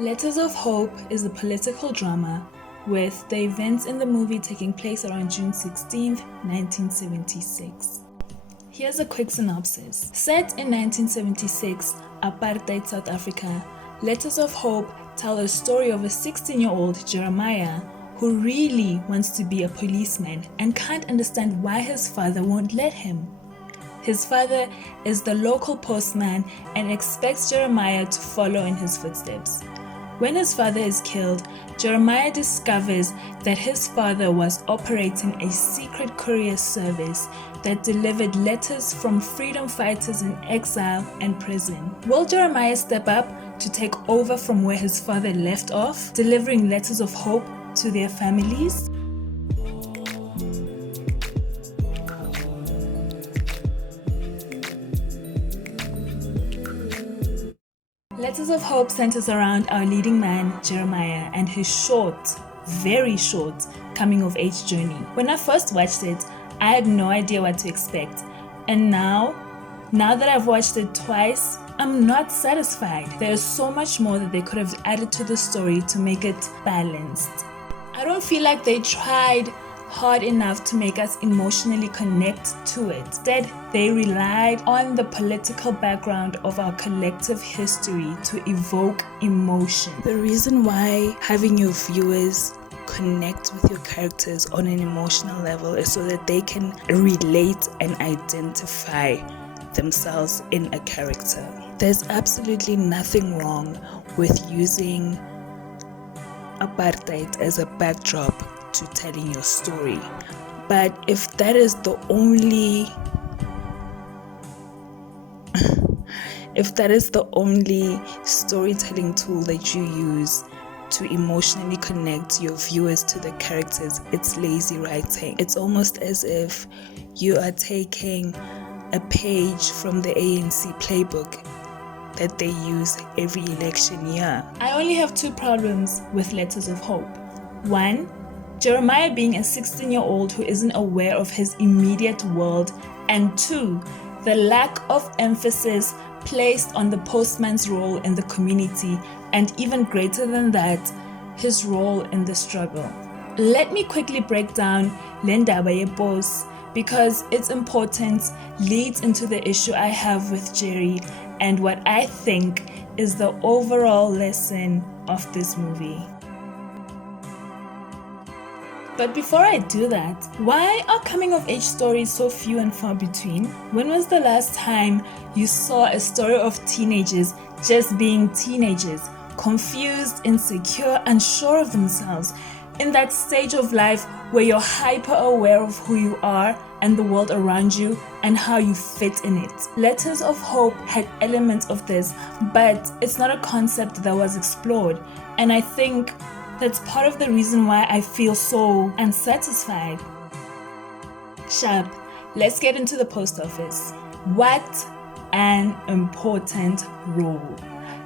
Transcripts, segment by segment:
Letters of Hope is a political drama with the events in the movie taking place around June 16, 1976. Here's a quick synopsis. Set in 1976, apartheid South Africa, Letters of Hope tell a story of a 16-year-old Jeremiah who really wants to be a policeman and can't understand why his father won't let him. His father is the local postman and expects Jeremiah to follow in his footsteps. When his father is killed, Jeremiah discovers that his father was operating a secret courier service that delivered letters from freedom fighters in exile and prison. Will Jeremiah step up to take over from where his father left off, delivering letters of hope to their families? Letters of Hope centers around our leading man, Jeremiah, and his short, very short, coming-of-age journey. When I first watched it, I had no idea what to expect. And now that I've watched it twice, I'm not satisfied. There's so much more that they could have added to the story to make it balanced. I don't feel like they tried hard enough to make us emotionally connect to it. Instead, they relied on the political background of our collective history to evoke emotion. The reason why having your viewers connect with your characters on an emotional level is so that they can relate and identify themselves in a character. There's absolutely nothing wrong with using apartheid as a backdrop to telling your story, but if that is the only storytelling tool that you use to emotionally connect your viewers to the characters, it's lazy writing. It's almost as if you are taking a page from the ANC playbook that they use every election year. I only have two problems with Letters of Hope. One, Jeremiah being a 16-year-old who isn't aware of his immediate world, and two, the lack of emphasis placed on the postman's role in the community, and even greater than that, his role in the struggle. Let me quickly break down Lendaba Yebos because its importance leads into the issue I have with Jerry and what I think is the overall lesson of this movie. But before I do that, why are coming-of-age stories so few and far between? When was the last time you saw a story of teenagers just being teenagers, confused, insecure, unsure of themselves, in that stage of life where you're hyper-aware of who you are and the world around you and how you fit in it? Letters of Hope had elements of this, but it's not a concept that was explored, and I think that's part of the reason why I feel so unsatisfied. Sharp, let's get into the post office. What an important role.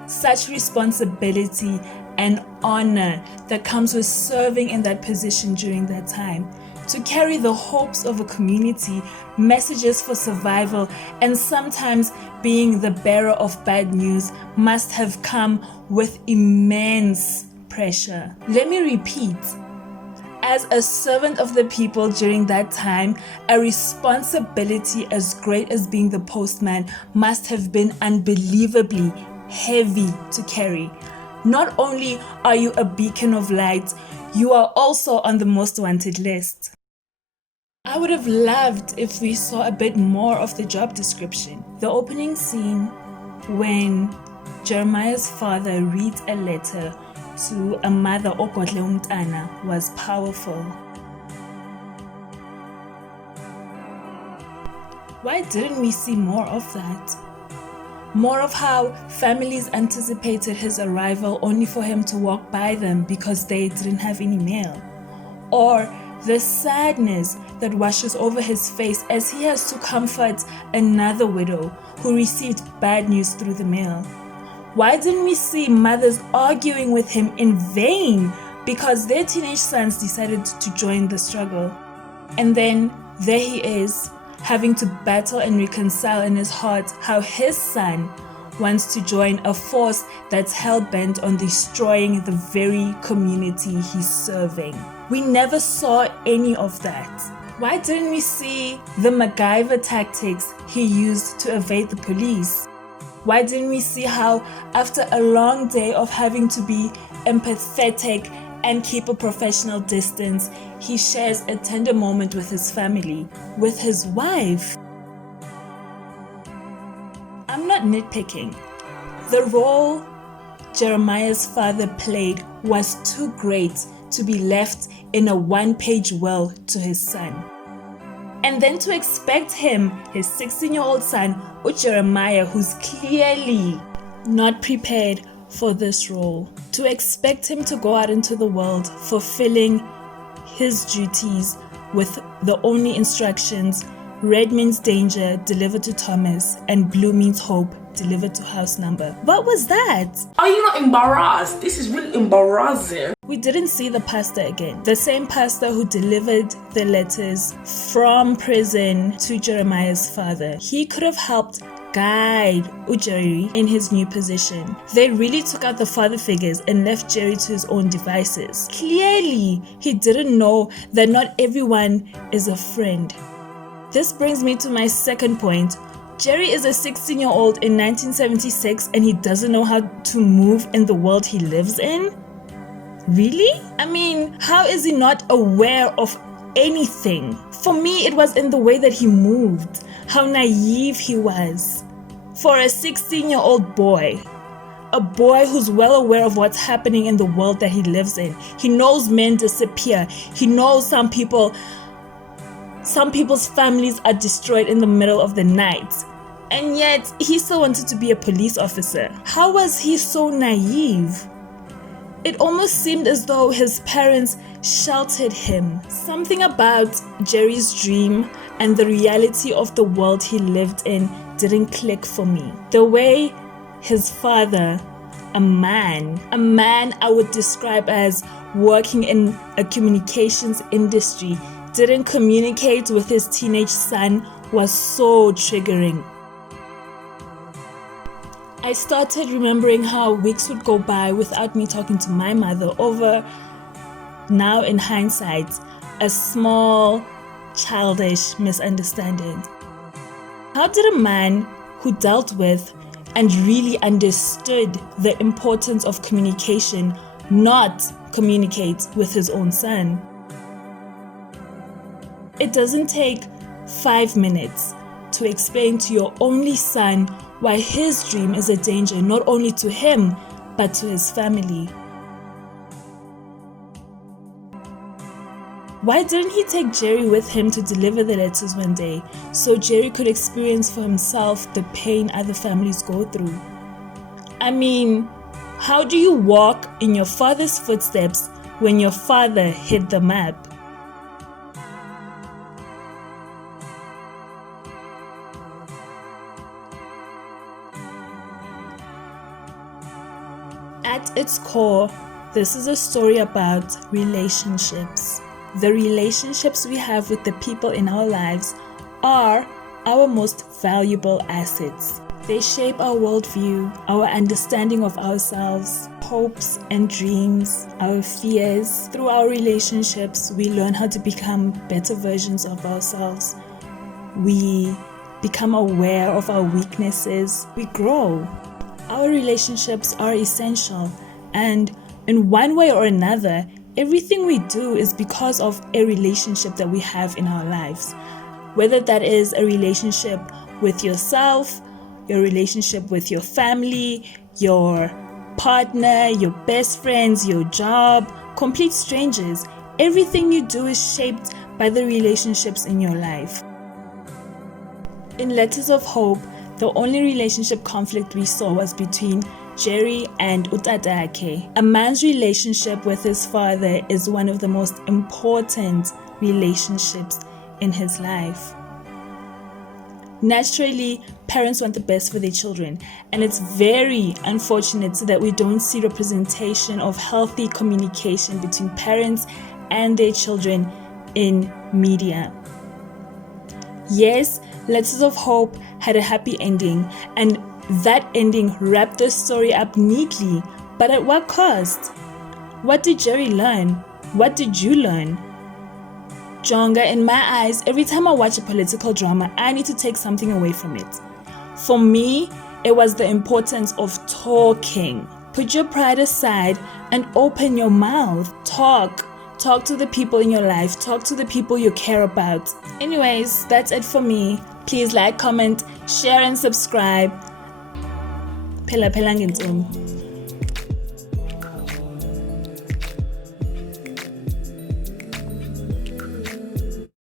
Such responsibility and honor that comes with serving in that position during that time. To carry the hopes of a community, messages for survival, and sometimes being the bearer of bad news must have come with immense pressure. Let me repeat. As a servant of the people during that time, a responsibility as great as being the postman must have been unbelievably heavy to carry. Not only are you a beacon of light, you are also on the most wanted list. I would have loved if we saw a bit more of the job description. The opening scene when Jeremiah's father reads a letter to a mother okodle umntana was powerful. Why didn't we see more of that? More of how families anticipated his arrival only for him to walk by them because they didn't have any mail. Or the sadness that washes over his face as he has to comfort another widow who received bad news through the mail. Why didn't we see mothers arguing with him in vain because their teenage sons decided to join the struggle? And then there he is, having to battle and reconcile in his heart how his son, wants to join a force that's hell-bent on destroying the very community he's serving. We never saw any of that. Why didn't we see the MacGyver tactics he used to evade the police? Why didn't we see how, after a long day of having to be empathetic and keep a professional distance, he shares a tender moment with his family, with his wife? I'm not nitpicking. The role Jeremiah's father played was too great to be left in a one-page will to his son. And then to expect him, his 16-year-old son, Jeremiah, who's clearly not prepared for this role, to expect him to go out into the world fulfilling his duties with the only instructions: red means danger, delivered to Thomas, and blue means hope, delivered to house number. What was that? Are you not embarrassed? This is really embarrassing. We didn't see the pastor again. The same pastor who delivered the letters from prison to Jeremiah's father. He could have helped guide Jerry in his new position. They really took out the father figures and left Jerry to his own devices. Clearly, he didn't know that not everyone is a friend. This brings me to my second point. Jerry is a 16-year-old in 1976 and he doesn't know how to move in the world he lives in? Really? I mean, how is he not aware of anything? For me, it was in the way that he moved, how naive he was. For a 16-year-old boy, a boy who's well aware of what's happening in the world that he lives in. He knows men disappear. He knows some people's families are destroyed in the middle of the night. And yet, he still wanted to be a police officer. How was he so naive? It almost seemed as though his parents sheltered him. Something about Jerry's dream and the reality of the world he lived in didn't click for me. The way his father, a man I would describe as working in a communications industry, didn't communicate with his teenage son was so triggering. I started remembering how weeks would go by without me talking to my mother over, now in hindsight, a small, childish misunderstanding. How did a man who dealt with and really understood the importance of communication not communicate with his own son? It doesn't take 5 minutes to explain to your only son why his dream is a danger not only to him, but to his family. Why didn't he take Jerry with him to deliver the letters one day, so Jerry could experience for himself the pain other families go through? I mean, how do you walk in your father's footsteps when your father hid the map? At its core, this is a story about relationships. The relationships we have with the people in our lives are our most valuable assets. They shape our worldview, our understanding of ourselves, hopes and dreams, our fears. Through our relationships, we learn how to become better versions of ourselves. We become aware of our weaknesses. We grow. Our relationships are essential, and in one way or another, everything we do is because of a relationship that we have in our lives. Whether that is a relationship with yourself, your relationship with your family, your partner, your best friends, your job, complete strangers, everything you do is shaped by the relationships in your life. In Letters of Hope, the only relationship conflict we saw was between Jerry and Utadake. A man's relationship with his father is one of the most important relationships in his life. Naturally, parents want the best for their children, and it's very unfortunate that we don't see representation of healthy communication between parents and their children in media. Yes, Letters of Hope had a happy ending, and That ending wrapped the story up neatly, but at what cost? What did Jerry learn? What did you learn? Jonga, in my eyes, every time I watch a political drama, I need to take something away from it. For me, it was the importance of talking. Put your pride aside and open your mouth. Talk. Talk to the people in your life. Talk to the people you care about. Anyways, that's it for me. Please like, comment, share and subscribe. Phela phela ngentombi.